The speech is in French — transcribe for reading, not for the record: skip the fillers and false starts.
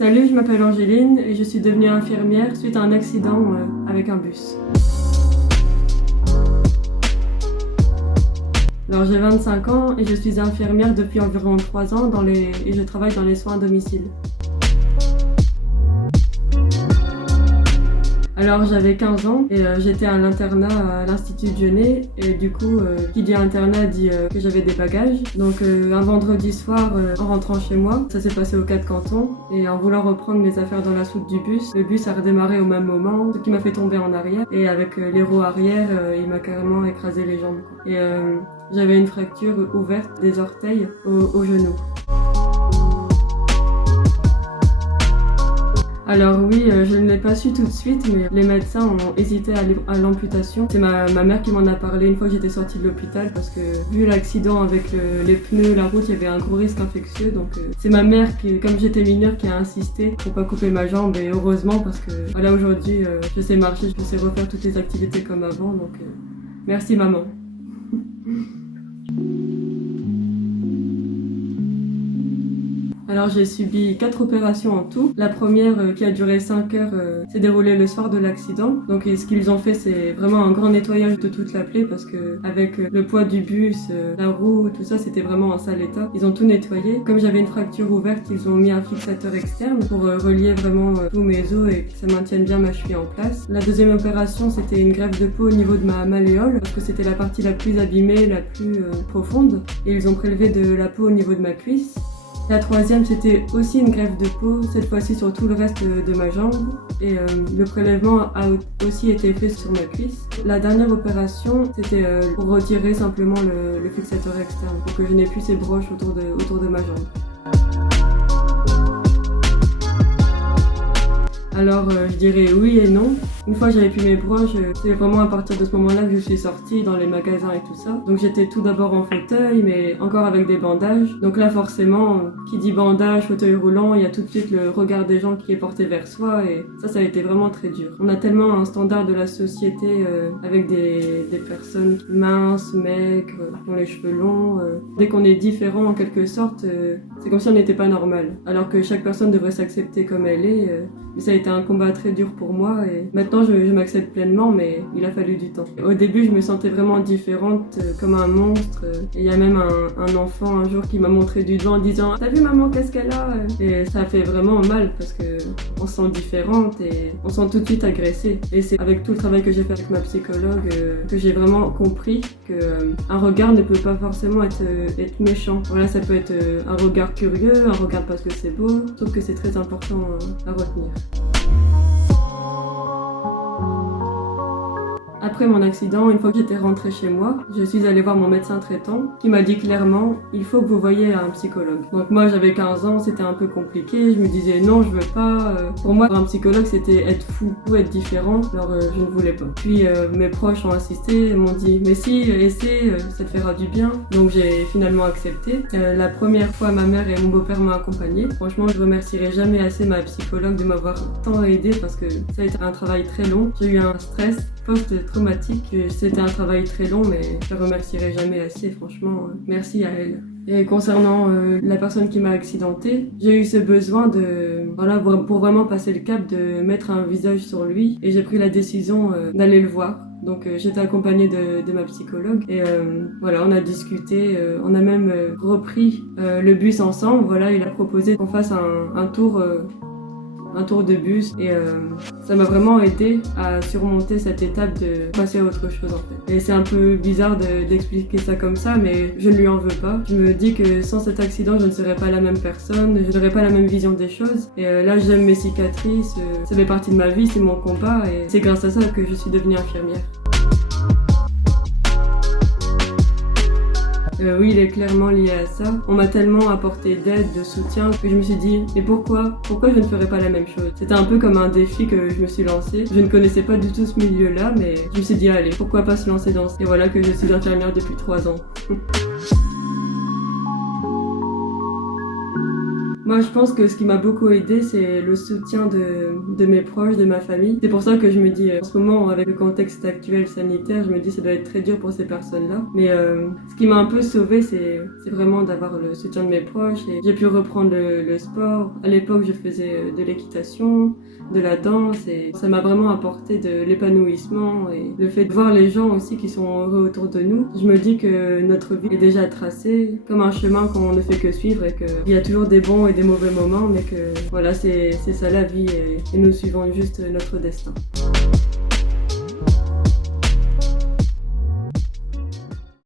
Salut, je m'appelle Angéline et je suis devenue infirmière suite à un accident avec un bus. Alors j'ai 25 ans et je suis infirmière depuis environ 3 ans et je travaille dans les soins à domicile. Alors j'avais 15 ans et j'étais à l'internat à l'Institut Dionnet et du coup qui dit internat dit que j'avais des bagages. Donc un vendredi soir en rentrant chez moi, ça s'est passé aux 4 cantons et en voulant reprendre mes affaires dans la soute du bus, le bus a redémarré au même moment, ce qui m'a fait tomber en arrière et avec les roues arrière, il m'a carrément écrasé les jambes. Et j'avais une fracture ouverte des orteils au genou. Alors oui, je ne l'ai pas su tout de suite, mais les médecins ont hésité à l'amputation. C'est ma mère qui m'en a parlé une fois que j'étais sortie de l'hôpital parce que vu l'accident avec les pneus, la route, il y avait un gros risque infectieux. Donc c'est ma mère qui, comme j'étais mineure, qui a insisté pour pas couper ma jambe et heureusement parce que voilà aujourd'hui je sais marcher, je sais refaire toutes les activités comme avant. Donc merci maman. Alors j'ai subi 4 opérations en tout. La première qui a duré 5 heures s'est déroulée le soir de l'accident. Donc ce qu'ils ont fait c'est vraiment un grand nettoyage de toute la plaie parce que avec le poids du bus, la roue, tout ça c'était vraiment en sale état. Ils ont tout nettoyé. Comme j'avais une fracture ouverte, ils ont mis un fixateur externe pour relier vraiment tous mes os et que ça maintienne bien ma cheville en place. La deuxième opération c'était une greffe de peau au niveau de ma malléole parce que c'était la partie la plus abîmée, la plus profonde. Et ils ont prélevé de la peau au niveau de ma cuisse. La troisième, c'était aussi une greffe de peau, cette fois-ci sur tout le reste de ma jambe. Et le prélèvement a aussi été fait sur ma cuisse. La dernière opération, c'était pour retirer simplement le fixateur externe, pour que je n'ai plus ces broches autour de ma jambe. Alors je dirais oui et non. Une fois j'avais plus mes broches, c'est vraiment à partir de ce moment-là que je suis sortie dans les magasins et tout ça. Donc j'étais tout d'abord en fauteuil, mais encore avec des bandages. Donc là forcément, qui dit bandage, fauteuil roulant, il y a tout de suite le regard des gens qui est porté vers soi et ça a été vraiment très dur. On a tellement un standard de la société avec des personnes minces, maigres, qui ont les cheveux longs. Dès qu'on est différent en quelque sorte, c'est comme si on n'était pas normal. Alors que chaque personne devrait s'accepter comme elle est. Mais ça a été un combat très dur pour moi et maintenant je m'accepte pleinement mais il a fallu du temps. Au début je me sentais vraiment différente comme un monstre et il y a même un enfant un jour qui m'a montré du doigt en disant « T'as vu maman qu'est-ce qu'elle a ?» Et ça fait vraiment mal parce que on se sent différente et on se sent tout de suite agressé. Et c'est avec tout le travail que j'ai fait avec ma psychologue que j'ai vraiment compris qu'un regard ne peut pas forcément être méchant. Voilà, ça peut être un regard curieux, un regard parce que c'est beau, sauf que c'est très important à retenir. Après mon accident, une fois que j'étais rentrée chez moi, je suis allée voir mon médecin traitant qui m'a dit clairement « il faut que vous voyiez un psychologue ». Donc moi j'avais 15 ans, c'était un peu compliqué, je me disais non je veux pas. Pour moi un psychologue c'était être fou ou être différent, alors je ne voulais pas. Puis mes proches ont insisté, m'ont dit « mais si, essaie, ça te fera du bien ». Donc j'ai finalement accepté. La première fois ma mère et mon beau-père m'ont accompagnée. Franchement je remercierai jamais assez ma psychologue de m'avoir tant aidée parce que ça a été un travail très long. J'ai eu un stress post-traumatique. C'était un travail très long, mais je la remercierai jamais assez, franchement. Merci à elle. Et concernant la personne qui m'a accidentée, j'ai eu ce besoin pour vraiment passer le cap, de mettre un visage sur lui. Et j'ai pris la décision d'aller le voir. Donc j'étais accompagnée de ma psychologue et voilà, on a discuté, on a même repris le bus ensemble. Voilà, il a proposé qu'on fasse un tour de bus et ça m'a vraiment aidé à surmonter cette étape de passer à autre chose en fait. Et c'est un peu bizarre d'expliquer ça comme ça, mais je ne lui en veux pas. Je me dis que sans cet accident je ne serais pas la même personne, je n'aurais pas la même vision des choses et là j'aime mes cicatrices, ça fait partie de ma vie, c'est mon combat et c'est grâce à ça que je suis devenue infirmière. Oui, il est clairement lié à ça. On m'a tellement apporté d'aide, de soutien, que je me suis dit « mais pourquoi je ne ferais pas la même chose ?» C'était un peu comme un défi que je me suis lancé. Je ne connaissais pas du tout ce milieu-là, mais je me suis dit « allez, pourquoi pas se lancer dans ça ?» Et voilà que je suis infirmière depuis 3 ans. Moi, je pense que ce qui m'a beaucoup aidé, c'est le soutien de mes proches, de ma famille. C'est pour ça que je me dis, en ce moment, avec le contexte actuel sanitaire, je me dis ça doit être très dur pour ces personnes-là. Mais ce qui m'a un peu sauvée, c'est vraiment d'avoir le soutien de mes proches. Et j'ai pu reprendre le sport. À l'époque, je faisais de l'équitation, de la danse, et ça m'a vraiment apporté de l'épanouissement et le fait de voir les gens aussi qui sont heureux autour de nous. Je me dis que notre vie est déjà tracée comme un chemin qu'on ne fait que suivre et qu'il y a toujours des bons et des mauvais moments, mais que voilà, c'est ça la vie et nous suivons juste notre destin.